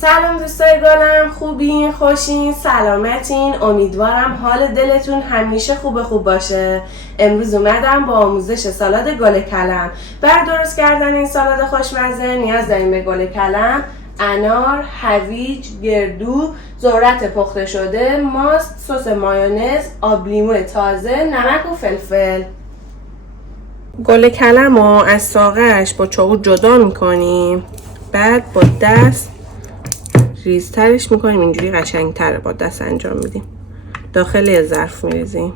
سلام دوستای گلم، خوبین، خوشین، سلامتین. امیدوارم حال دلتون همیشه خوب باشه. امروز اومدم با آموزش سالاد گل کلم. برای درست کردن این سالاد خوشمزه نیاز داریم به گل کلم، انار، هویج، گردو، ذرت پخته شده، ماست، سس مایونز، آب لیمو تازه، نمک و فلفل. گل کلم رو از ساقه‌اش با چاقو جدا میکنیم، بعد با دست ریزترش میکنیم. اینجوری قشنگتره با دست انجام میدیم. داخل یه ظرف میریزیم.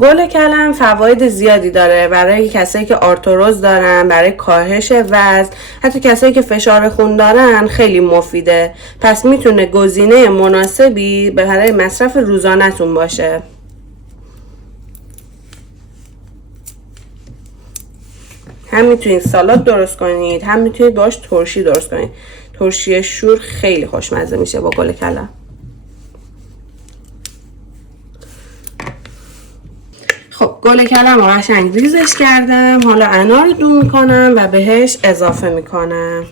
گل کلم فواید زیادی داره برای کسایی که آرتروز دارن، برای کاهش وزن، حتی کسایی که فشار خون دارن خیلی مفیده. پس میتونه گزینه مناسبی برای مصرف روزانه‌تون باشه. هم میتونید سالاد درست کنید، هم میتونید باش ترشی درست کنید. ترشی شور خیلی خوشمزه میشه با گل کلم. خب گل کلم رو قشنگ ریزش کردم. حالا انار رو دون میکنم و بهش اضافه میکنم.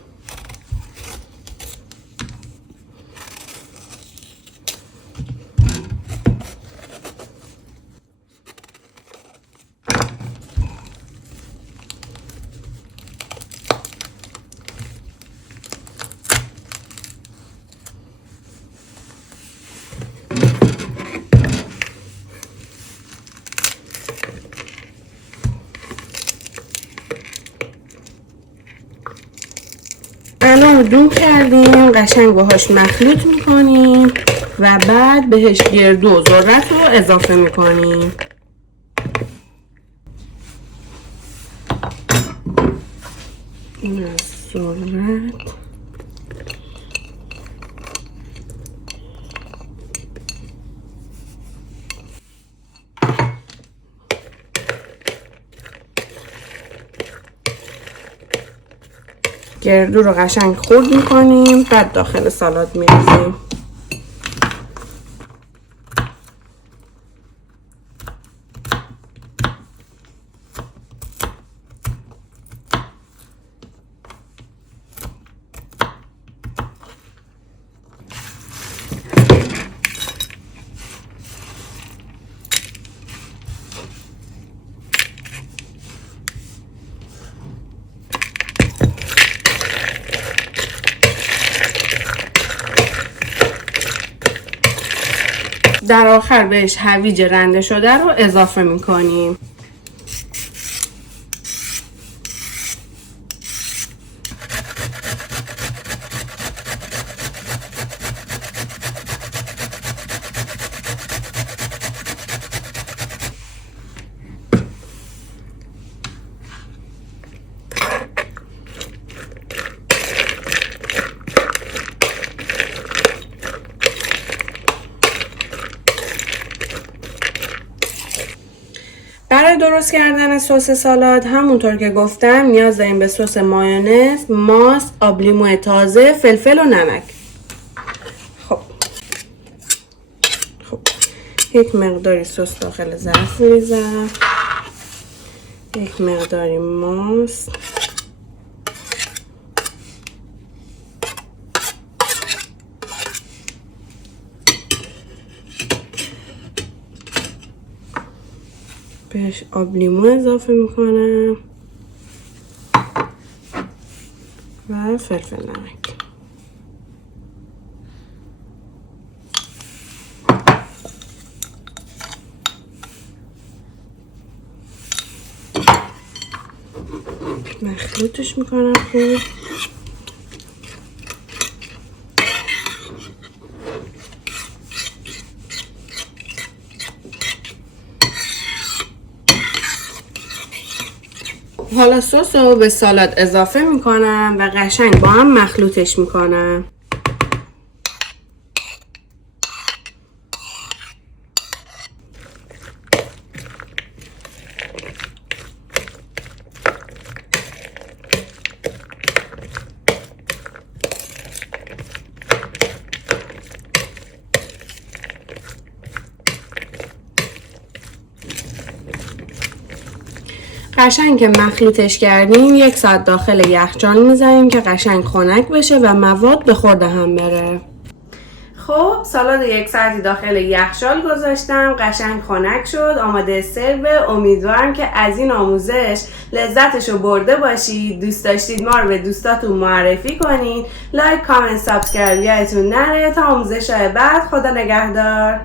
انار رو دون کردیم، قشنگ باهاش مخلوط میکنیم و بعد بهش گردو و ذرت رو اضافه میکنیم. این از ذرت، گردو رو قشنگ خرد میکنیم، بعد داخل سالاد میریزیم. در آخر بهش هویج رنده شده رو اضافه میکنیم. برای درست کردن سس سالاد همونطور که گفتم نیاز داریم به سس مایونز، ماست، آب لیمو تازه، فلفل و نمک. خب یک مقداری سس داخل ظرف میریزم، یک مقداری ماست، بهش آب لیمو اضافه میکنم و فلفل نمک. مخلوطش میکنم خوب. حالا سس رو به سالاد اضافه میکنم و قشنگ با هم مخلوطش میکنم. قشنگ که مخلوطش کردیم 1 ساعت داخل یخچال میذاریم که قشنگ خنک بشه و مواد به خورد هم بره. خب سالاد 1 ساعتی داخل یخچال گذاشتم، قشنگ خنک شد، آماده سرو. امیدوارم که از این آموزش لذتشو برده باشید. دوست داشتید ما رو به دوستاتون معرفی کنین. لایک، کامنت، سابسکرایب یادتون نره. تا آموزش بعد، خدا نگهدار.